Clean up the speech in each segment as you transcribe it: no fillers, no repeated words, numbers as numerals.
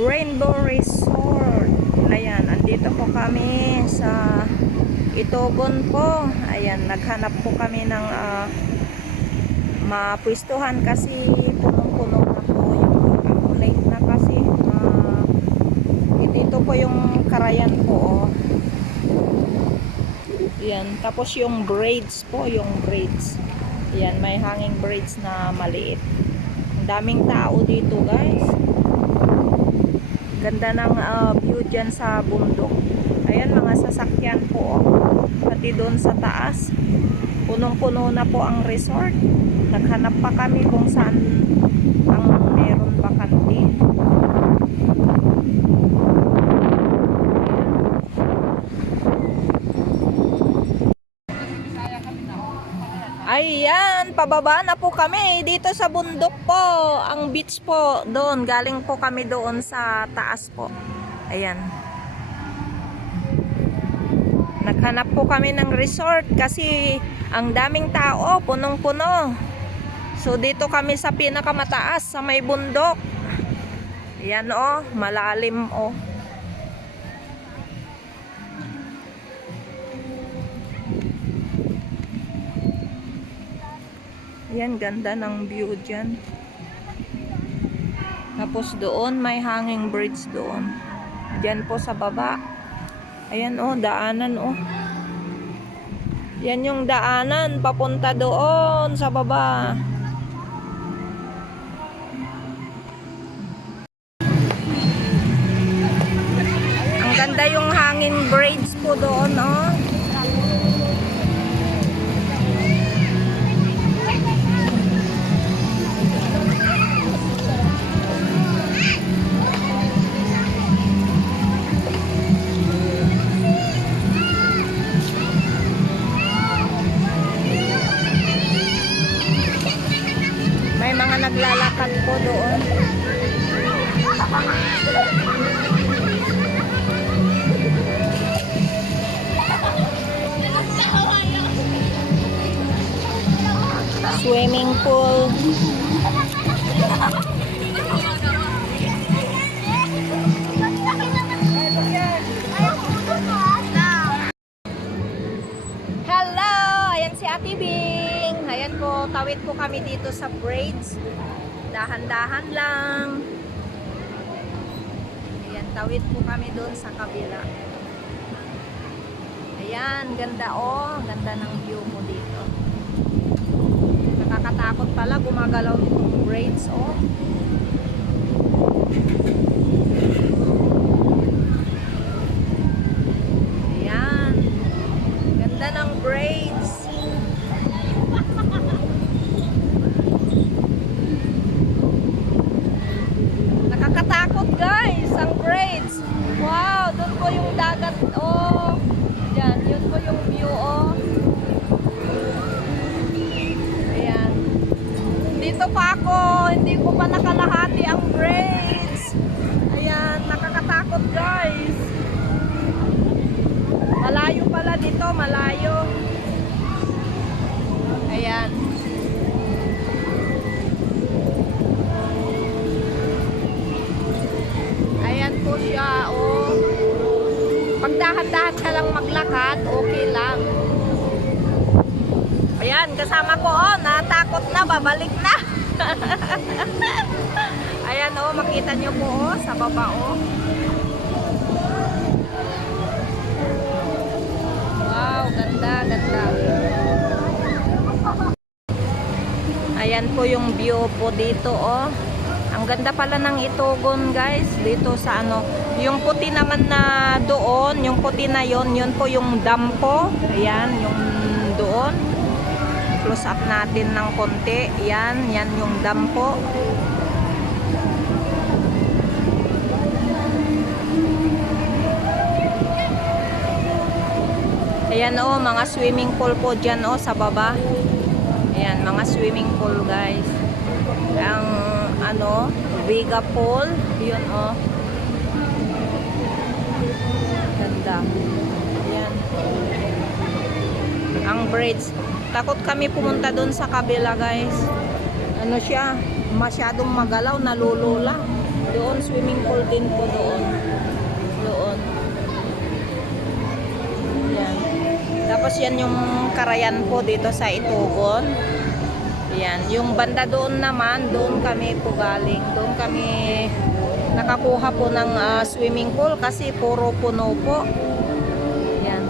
Rainbow Resort. Ayan, andito po kami sa Itogon po. Ayan, naghanap po kami ng mapwestuhan kasi punong-puno na po yung late na kasi dito po yung karayan po. Ayan, tapos yung braids po, yung braids. Ayan, may hanging braids na maliit. Ang daming tao dito, guys. Ganda ng view dyan sa bundok. Ayan, mga sasakyan po. Pati doon sa taas. Punong-puno na po ang resort. Naghanap pa kami kung saan ang meron bakante. Ayan, pababa na po kami dito sa bundok po. Ang beach po doon. Galing po kami doon sa taas po. Ayan. Naghanap po kami ng resort kasi ang daming tao, punong-puno. So dito kami sa pinakamataas sa may bundok. Ayan oh, malalim oh. Yan, ganda ng view dyan. Tapos doon, may hanging bridge doon. Dyan po sa baba. Ayan oh, daanan oh. Yan yung daanan, papunta doon sa baba. Ang ganda yung hanging bridge po doon oh. May mga naglalakad po doon. Swimming pool. Hello! Ayan si Ate Bing. Ayan po, tawid po kami dito sa braids. Dahan-dahan lang. Ayan, tawid po kami doon sa kabila. Ayan, ganda oh. Ganda ng view mo dito. Nakakatakot pala, gumagalaw itong braids oh. Ayan. Ganda ng braids. Nakakatakot guys, ang braids. Wow, doon po yung dagat oh. Diyan, yun po yung view oh. Ayan. Dito pa ako, hindi ko pa nakalahati ang braids. Ayan, nakakatakot guys. Malayo pala dito, malayo. Ayan. Ayan po siya, oh. Pag dahan-dahan ka lang maglakad, okay lang. Ayan, kasama ko, oh, natakot na, babalik na. Ayan, oh, makita nyo po, oh, sa baba, oh. Wow, ganda, ganda. Ayan po yung view po dito, oh. Ang ganda pala ng Itogon, guys. Dito sa ano, yung puti naman na doon, yung puti na yon, yun po yung dam po. Ayan, yung doon. Close up natin ng konti. Yan, yan yung dam po. Ayan oh, mga swimming pool po dyan oh, sa baba. Ayan, mga swimming pool guys. Ang ano, Vega Pool. Yun oh. Ganda. Ayan. Ang braids. Takot kami pumunta doon sa kabila guys. Ano siya, masyadong magalaw, nalulula. Doon, swimming pool din po doon. Doon. Yan. Tapos yan yung Karayan po dito sa Itugon. Yan. Yung banda doon naman, doon kami po galing. Doon kami nakakuha po ng swimming pool kasi puro puno po. Yan.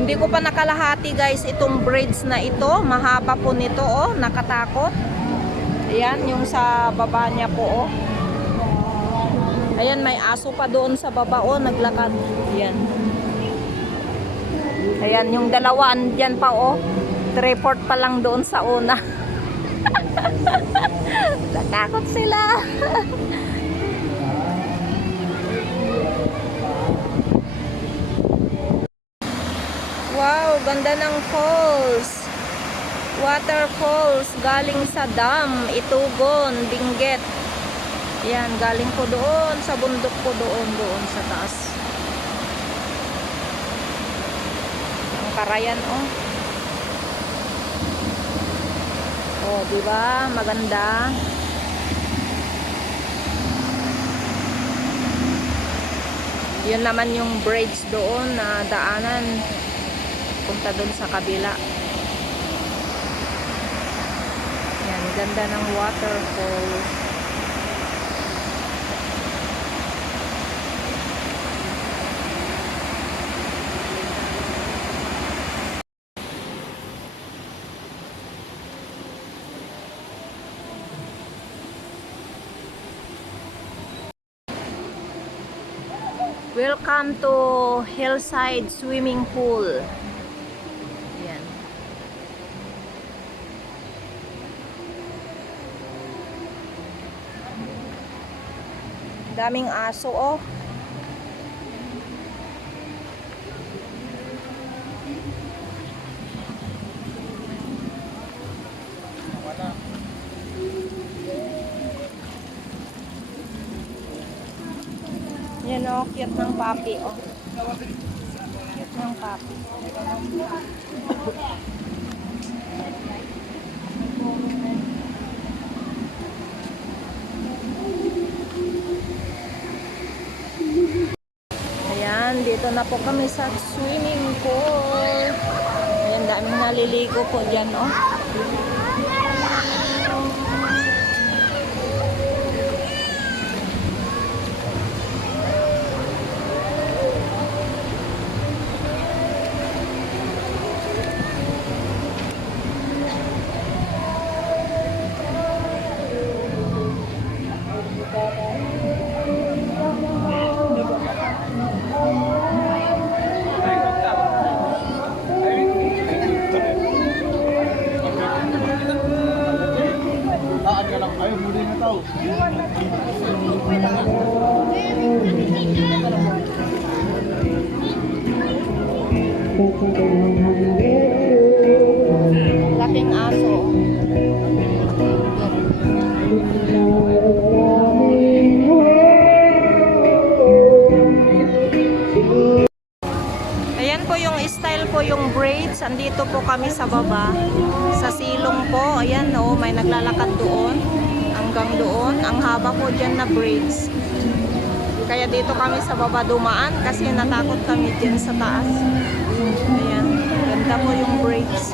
Hindi ko pa nakalahati guys itong bridge na ito. Mahaba po nito oh, nakatakot. Ayan, yung sa baba niya po oh. Ayan, may aso pa doon sa baba oh, naglakad. Ayan. Ayan, yung dalawa andyan pa oh. 3/4 pa lang doon sa una. Natakot sila. Wow, ganda ng falls. Waterfalls galing sa dam, Itugon, Benguet. Yan, galing po doon sa bundok po doon sa taas. Ang Karayan oh. Oh, di ba? Maganda. Yun naman yung bridge doon na daanan punta doon sa kabila. Yan, ganda ng waterfall. Welcome to Hillside Swimming Pool. Yan. Daming aso oh. Yan o, cute ng papi o. Cute ng papi. Ayan, dito na po kami sa swimming pool. Ayan, daming naliligo po dyan o. Ayaw mo din na tao. Laking aso. Ayan po yung style po yung braids. Andito po kami sa baba. Sa silong po. Ayan o, may naglalakad doon. Hanggang doon. Ang haba po dyan na braids. Kaya dito kami sa baba dumaan kasi natakot kami dyan sa taas. Ayan. Ganda po yung braids.